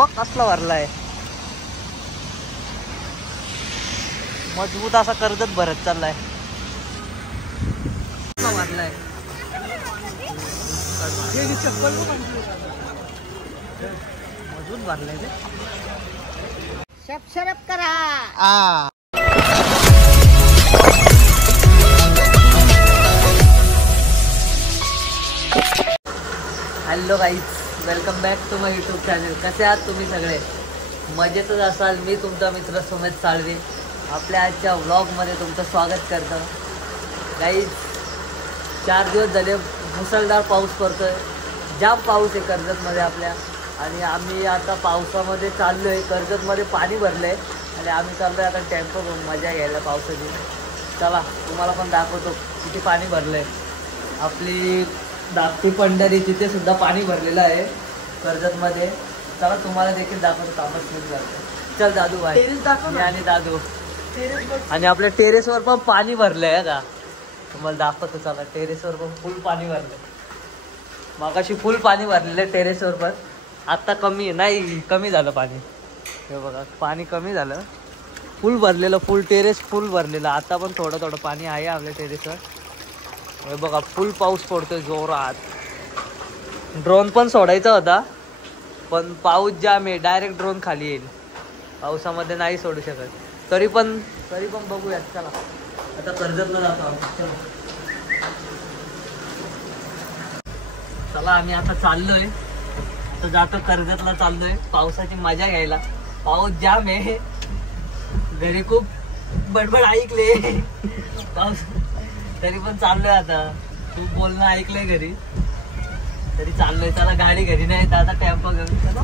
बघ कसला भरलाय, मजबूत असा कर्जत भरत चाललाय. भरलाय मजबूत भरलाय ते. शप करा. Hello guys, welcome back to my YouTube channel. कसे आहात तुम्ही सगळे? मजेतच असाल. मी तुमचा मित्र सुमित साळवे आपल्या आजच्या व्लॉगमध्ये तुमचं स्वागत करतो. गाईज, 4 दिवस झाले मुसळधार पाऊस पडतोय. जाम पाऊस आहे कर्जतमध्ये आपल्या. आणि आम्ही आता पावसामध्ये चाललो आहे. कर्जतमध्ये पाणी भरलं आहे आणि आम्ही चाललो आहे आता टेम्पो घेऊन मजा घ्यायला पावसाची. चला तुम्हाला पण दाखवतो किती पाणी भरलं आहे. आपली धाकटी पंढरी तिथे सुद्धा पाणी भरलेलं आहे कर्जतमध्ये. चला तुम्हाला देखील दाखवतो. तामस मी करतो. चल दादू भाई आणि दादू. आणि आपल्या टेरेसवर पण पाणी भरलं आहे का, तुम्हाला दाखवतो. चला टेरेसवर पण फुल पाणी भरलं. मागाशी फुल पाणी भरलेलं आहे टेरेसवर पण. आत्ता कमी नाही, कमी झालं पाणी. हे बघा पाणी कमी झालं. फुल भरलेलं, फुल टेरेस फुल भरलेलं. आता पण थोडं थोडं पाणी आहे आपल्या टेरेसवर. हे बघा फुल पाऊस पडतोय जोरात. ड्रोन पण सोडायचा होता पण पाऊस जाम आहे. डायरेक्ट ड्रोन खाली येईल. पावसामध्ये नाही सोडू शकत. तरी पण बघूयात. चला आता कर्जतला जातो आम्ही. चला आम्ही आता चाललोय. आता जातो कर्जतला चाललोय पावसाची मजा घ्यायला. पाऊस जाम आहे. घरी खूप बडबड ऐकले पाऊस, तरी पण चाललोय. आता तू बोलणं ऐकलंय घरी तरी चाललोय. चला गाडी घरी नाही तर आता टेम्पो घेऊन चला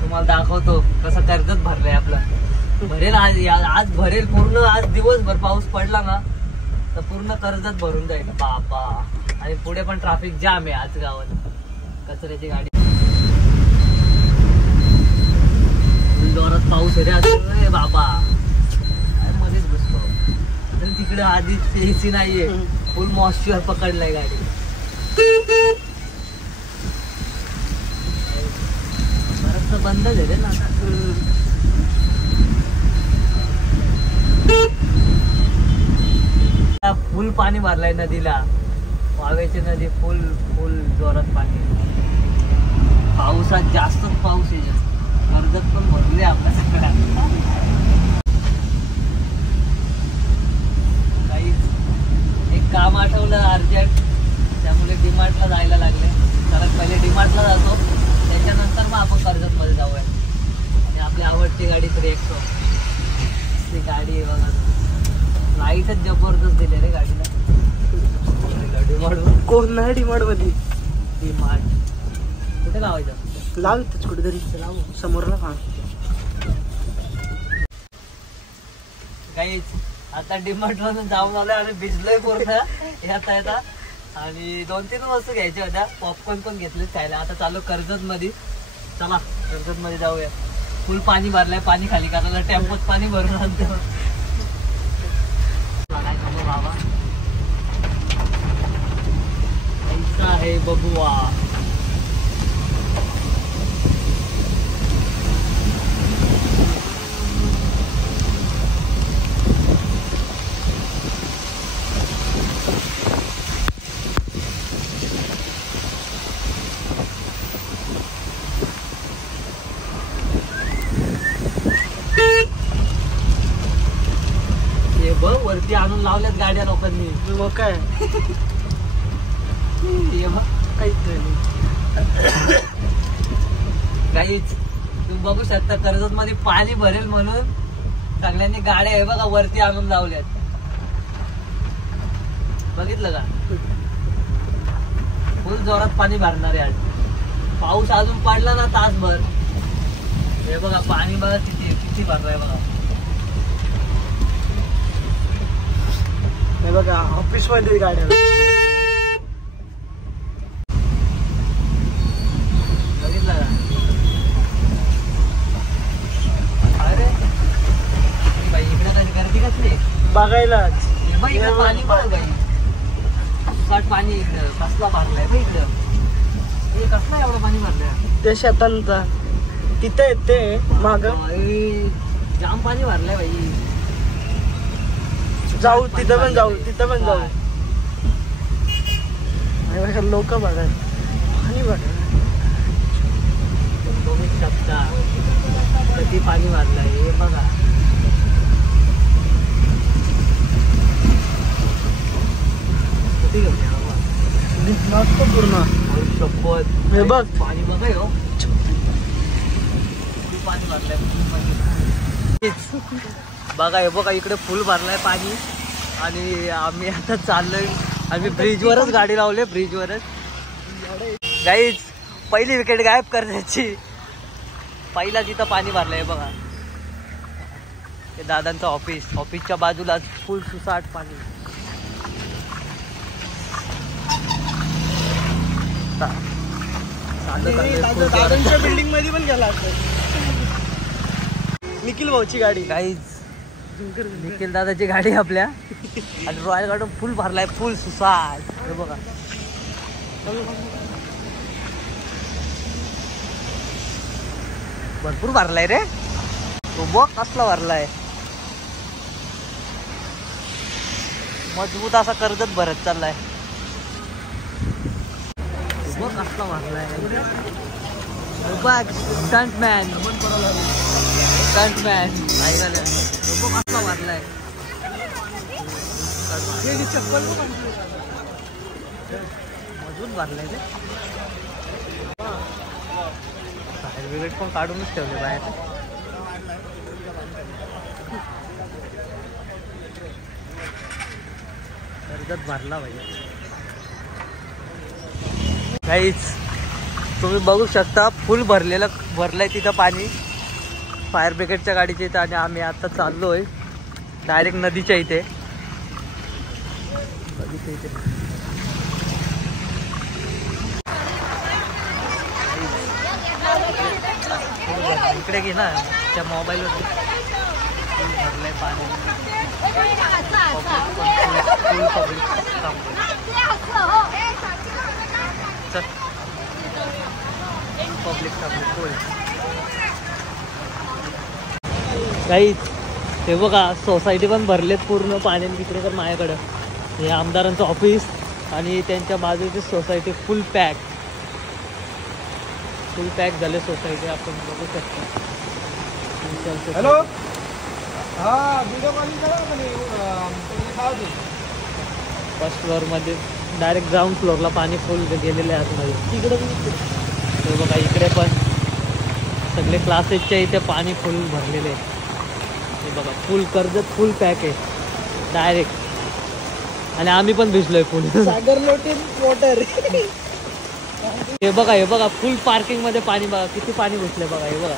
तुम्हाला दाखवतो कसं कर्जत भरलंय आपलं. भरेल आज भरेल पूर्ण. आज दिवसभर पाऊस पडला ना तर पूर्ण कर्जत भरून जाईल बापा. आणि पुढे पण ट्रॅफिक जाम आहे आज गावात. कचऱ्याची गाडी जोरात पाऊस आहे बाबा. मध्येच बसतो. तिकडे आधीच एसी नाहीये. फुल मॉइश्चर पकडलाय गाडी. बरंच बंद झाले ना. फुल पाणी भरलाय नदीला. वावेची नदी फुल जोरात पाणी. पावसात जास्तच पाऊस आहे. कर्जत पण भरले आपल्या सगळ्या. काही एक काम आठवलं अर्जंट, त्यामुळे डीमार्टला जायला लागले. कारण पहिले डीमार्टला जातो त्याच्यानंतर मग आपण कर्जतमध्ये जाऊया. आणि आपली आवडती गाडी 3XO ती गाडी आहे बघा. लाईटच जबरदस्त दिले रे गाडीला. डीमार्ट कोण नाही. डीमार्ट मध्ये डीमार्ट कुठे लावायचं? लावतच कुठेतरी लावू समोरला. हा काहीच आता डीमार्ट मधून जाऊन आलोय आणि भिजलोय पूर्ण येता. आणि 2-3 वस्तू घ्यायच्या होत्या. पॉपकॉर्न पण घेतले खायला. आता चालू कर्जत मध्ये. चला कर्जत मध्ये जाऊया. फुल पाणी भरलंय. पाणी खाली करायला टेम्पोत पाणी भरून आणतो. बाबा ऐसा है बबुआ. वरती आणून लावल्यात गाड्या लोकांनी. मग काय काहीच तुम्ही बघू शकता. कर्जत मध्ये पाणी भरेल म्हणून सगळ्यांनी गाड्या आहे बघा वरती आणून लावल्यात. बघितलं का? फुल जोरात पाणी भरणार आहे आज. पाऊस अजून पडला ना तासभर. हे बघा पाणी बघा किती भरलंय बघा. हे बघा ऑफिस मध्ये गाड्या. बघितलं का? अरे बाई इकडे गर्दी कसली बघायलाच. पाणी बघ बाई. पाणी इकडं कसला भरलाय बाई. इकडं कसला एवढं पाणी भरलंय त्या शेतांचा तिथे येते माग. जाम पाणी भरलंय भाई. जाऊ तिथं पण जाऊ, तिथं पण जाऊ. लोक बघा पाणी बघा. तुम्ही शकता किती पाणी भरलंय हे बघा. किती पूर्ण शपथ हे बघ पाणी बघा हो. पाणी भरलंय बघा. हे बघा इकडे फुल भरलाय पाणी आणि आम्ही आता चाललोय. आम्ही ब्रिजवरच गाडी लावले, ब्रिजवरच. गाईज पहिली विकेट गायब करण्याची. पहिला जिथं पाणी भरलंय बघा. हे दादांचं ऑफिस, ऑफिसच्या बाजूलाच फुल सुसाट पाणी. दादांच्या बिल्डिंग मध्ये पण गेला निखिल भाऊची गाडी. गाईज निखिल दादाची गाडी आपल्या आणि रॉयल गार्डन फुल भरलाय, फुल सुसाट. हे बघा भरपूर भरलाय रे. तो बघ कसला भरलाय. मजबूत असा कर्जत भरत चाललाय. बघ कसला भरलाय. बघ स्टंटमॅन, स्टंटमॅन ऐकायला. बघ कसला भरलाय. मजबूत भरलाय रे. बाहेर विकेट पण काढूनच ठेवले बाहेर. कर्जत भरला पाहिजे. काहीच तुम्ही बघू शकता फुल भरलंय तिथं पाणी फायर ब्रिगेडच्या गाडीच्या इथं. आणि आम्ही आता चाललोय डायरेक्ट नदीच्या इथे. इकडे घे ना त्या मोबाईलवर भरलंय पाणी. पब्लिक काही हे बघा सोसायटी पण भरलेत पूर्ण पाण्याने. तिकडे तर माझ्याकडं हे आमदारांचं ऑफिस आणि त्यांच्या बाजूची सोसायटी फुल पॅक झाले सोसायटी. आपण बघू शकतो. हॅलो फर्स्ट फ्लोअरमध्ये डायरेक्ट ग्राउंड फ्लोअरला पाणी फुल गेलेलं आहे आतमध्ये. तिकडे हे बघा इकडे पण सगळे क्लासेसच्या इथे पाणी फुल भरलेले आहे. हे बघा फुल कर्जत फुल पॅक आहे डायरेक्ट. आणि आम्ही पण भिजलोय फुल. सागर लोटीन वॉटर. हे बघा फुल पार्किंग मध्ये पाणी. बघा किती पाणी घुसलंय बघा. हे बघा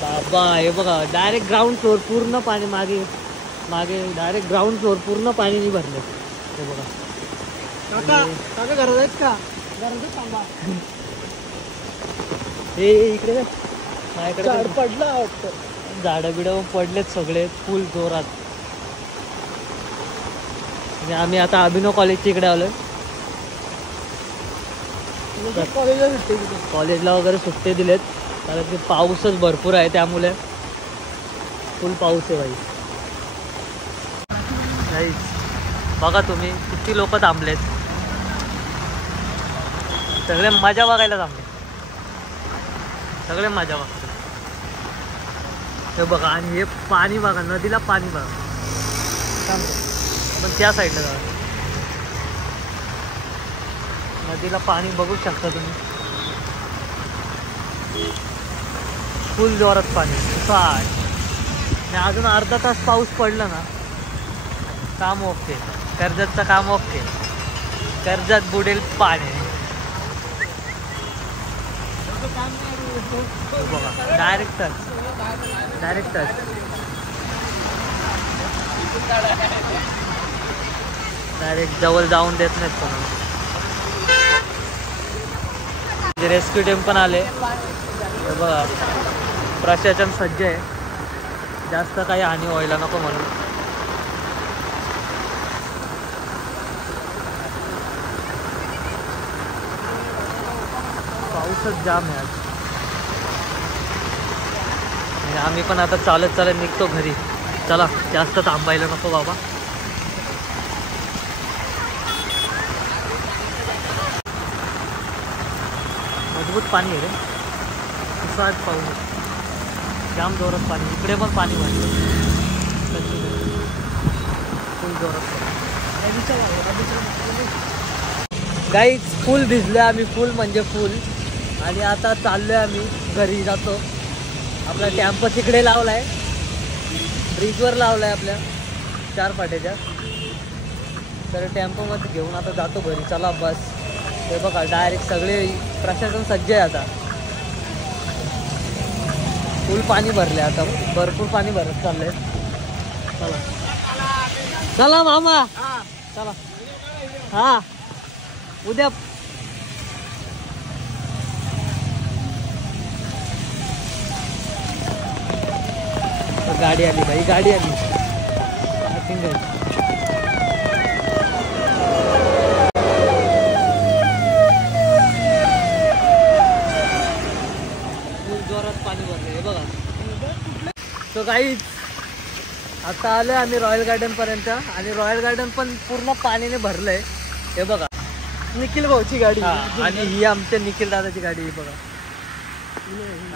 बाबा. हे बघा डायरेक्ट ग्राउंड फ्लोअर पूर्ण पाणी. मागे डायरेक्ट ग्राउंड फ्लोअर पूर्ण पाणी भरले. हे बघा काका घरात आहेत का? घरातच थांबा. हे इकडे माझ्याकडे पडला. झाडं बिडं पडलेत सगळे फुल जोरात. आणि आम्ही आता अभिनव कॉलेजच्या इकडे आलोय. कॉलेजला वगैरे सुट्टे दिलेत कारण की पाऊसच भरपूर आहे. त्यामुळे फुल पाऊस आहे भाई. बघा तुम्ही किती लोक थांबलेत. सगळे मजा बघायला थांबले. सगळे मजा बघतात. हे बघा आणि हे पाणी बघा. नदीला पाणी बघा. पण त्या साईडला जाऊ. नदीला पाणी बघू शकता तुम्ही. फुल जोरात पाणी. आणि अजून अर्धा तास पाऊस पडला ना काम ओके. कर्जतचं काम ओके. कर्जत बुडेल पाणी. बघा डायरेक्ट जवळ जाऊन देत नाहीत कोणाला. रेस्क्यू टीम पण आले. बघा प्रशासन सज्ज आहे. जास्त काही हानी व्हायला नको म्हणून. पाऊसच जाम आहे आज. आणि आम्ही पण आता चालत चालत निघतो घरी. चला जास्त थांबायला नको बाबा. मजबूत पाणी आहे रे. पाऊस जाम जोरात पाणी. इकडे पण पाणी भरलं फुल जोरात. गाईच फुल भिजले आम्ही. फुल म्हणजे फुल. आणि आता चाललोय आम्ही घरी जातो. आपला टॅम्पो तिकडे लावलाय. ब्रिजवर लावलाय आपल्या 4 फाट्याच्या. तर टॅम्पोमध्ये घेऊन आता जातो घरी. चला बस. हे बघा डायरेक्ट सगळे प्रशासन सज्ज आहे आता. फुल पाणी भरले आता. भरपूर पाणी भरत चाललंय. चला चला मामा. चला हा उद्या. गाडी आली भाई. गाडी आली. जोरात पाणी भरले बघा. तो गाईच आता आलोय आम्ही रॉयल गार्डन पर्यंत. आणि रॉयल गार्डन पण पूर्ण पाणीने भरलंय. हे बघा निखिल भाऊची गाडी. आणि ही आमच्या निखिल दादाची गाडी. ही बघा.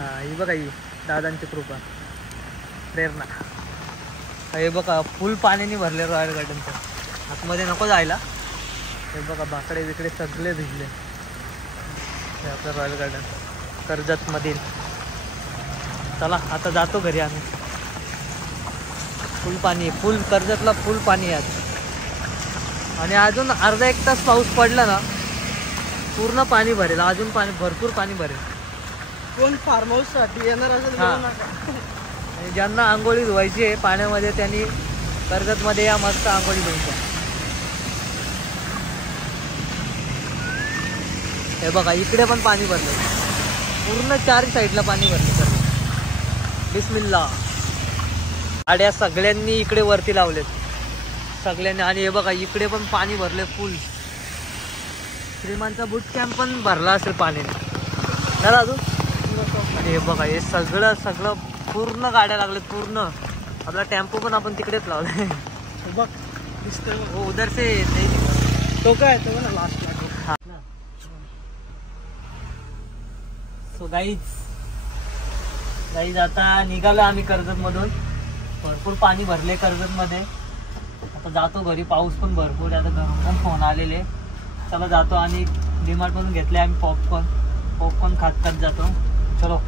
हा ही बघा. ही दादांची कृपा प्रेरणा. हे बघा फुल पाण्याने भरले रॉयल गार्डनचं. आतमध्ये नको जायला. हे बघा बाकडे बिकडे सगळे भिजले. हे आपलं रॉयल गार्डन कर्जत मधील. चला आता जातो घरी आम्ही. फुल पाणी. फुल कर्जतला फुल पाणी आहे. आणि अजून अर्धा 1 तास पाऊस पडला ना पूर्ण पाणी भरेल. अजून पाणी भरपूर पाणी भरेल. कोण फार्म हाऊस साठी येणार असेल आणि ज्यांना आंघोळी धुवायची आहे पाण्यामध्ये त्यांनी कर्जतमध्ये या. मस्त आंघोळी धुवून जा. हे बघा इकडे पण पाणी भरलं. पूर्ण 4 साईडला पाणी भरलं. बिस्मिल्ला. गाड्या सगळ्यांनी इकडे वरती लावलेत सगळ्यांनी. आणि हे बघा इकडे पण पाणी भरले फुल. श्रीमानचा बूट कॅम्प पण भरला असेल पाण्याने ना अजून. आणि हे बघा हे सगळं पूर्ण गाड्या लागलेत पूर्ण. आपला टेम्पो पण आपण तिकडेच लावलाय. बघ दिसतोय. हो उधर से नाही. तो काय तो ना लास्टला. हा सो गाईज आता निघालो आम्ही कर्जत मधून. भरपूर पाणी भरले कर्जत मध्ये. आता जातो घरी. पाऊस पण भरपूर आहे. आता घरून पण फोन आलेले. चला जातो. आणि डीमार्ट मधून घेतले आम्ही पॉपकॉर्न खात जातो. चलो.